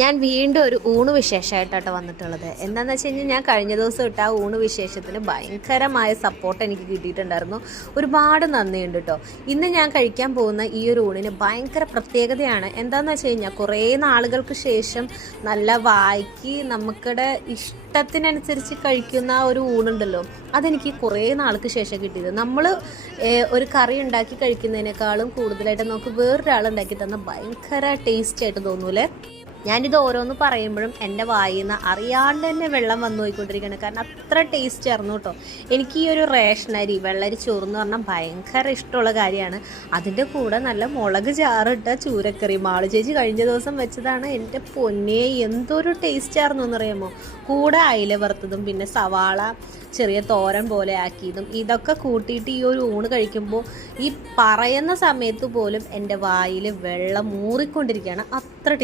ഞാൻ വീണ്ടും ഒരു ഊണ് വിശേഷമായിട്ടാണ് വന്നിട്ടുള്ളത്. എന്താണെന്ന് വെച്ച് കഴിഞ്ഞാൽ ഞാൻ കഴിഞ്ഞ ദിവസം ഇട്ട ആ ഊണ് വിശേഷത്തിന് ഭയങ്കരമായ സപ്പോർട്ട് എനിക്ക് കിട്ടിയിട്ടുണ്ടായിരുന്നു. ഒരുപാട് നന്ദിയുണ്ട് കേട്ടോ ഇന്ന് ഞാൻ കഴിക്കാൻ പോകുന്ന ഈ ഒരു ഊണിന് ഭയങ്കര പ്രത്യേകതയാണ്. എന്താണെന്ന് വെച്ച് കഴിഞ്ഞാൽ കുറേ നാളുകൾക്ക് ശേഷം നല്ല വായിക്ക് നമുക്കിടെ ഇഷ്ടത്തിനനുസരിച്ച് കഴിക്കുന്ന ഒരു ഊണുണ്ടല്ലോ അതെനിക്ക് കുറേ നാൾക്ക് ശേഷം കിട്ടിയത്. നമ്മൾ ഒരു കറി ഉണ്ടാക്കി കഴിക്കുന്നതിനേക്കാളും കൂടുതലായിട്ട് നമുക്ക് വേറൊരാൾ ഉണ്ടാക്കി തന്ന ഭയങ്കര ടേസ്റ്റ് ആയിട്ട് തോന്നൂലേ? ഞാനിത് ഓരോന്ന് പറയുമ്പോഴും എന്റെ വായിൽ നിന്ന് അറിയാണ്ട് തന്നെ വെള്ളം വന്നു പോയിക്കൊണ്ടിരിക്കുകയാണ് കാരണം അത്ര ടേസ്റ്റ് ആയിരുന്നു കേട്ടോ എനിക്ക് ഈ ഒരു റേഷനരി വെള്ളരി ചോറ് എന്ന് പറഞ്ഞാൽ ഭയങ്കര ഇഷ്ടമുള്ള കാര്യമാണ്. അതിന്റെ കൂടെ നല്ല മുളക് ചാറിട്ട ചൂരക്കറി മാളു ചേച്ചി കഴിഞ്ഞ ദിവസം വെച്ചതാണ്. എന്റെ പൊന്നെ എന്തൊരു ടേസ്റ്റ് ആയിരുന്നു എന്നറിയാമോ? കൂടെ അയില വറുത്തതും പിന്നെ സവാള ചെറിയ തോരൻ പോലെ ആക്കിയതും ഇതൊക്കെ കൂട്ടിയിട്ട് ഈ ഒരു ഊണ് കഴിക്കുമ്പോൾ ഈ പറയുന്ന സമയത്ത് പോലും എന്റെ വായിൽ വെള്ളം മൂറിക്കൊണ്ടിരിക്കുകയാണ് അത്ര ടേസ്റ്റ്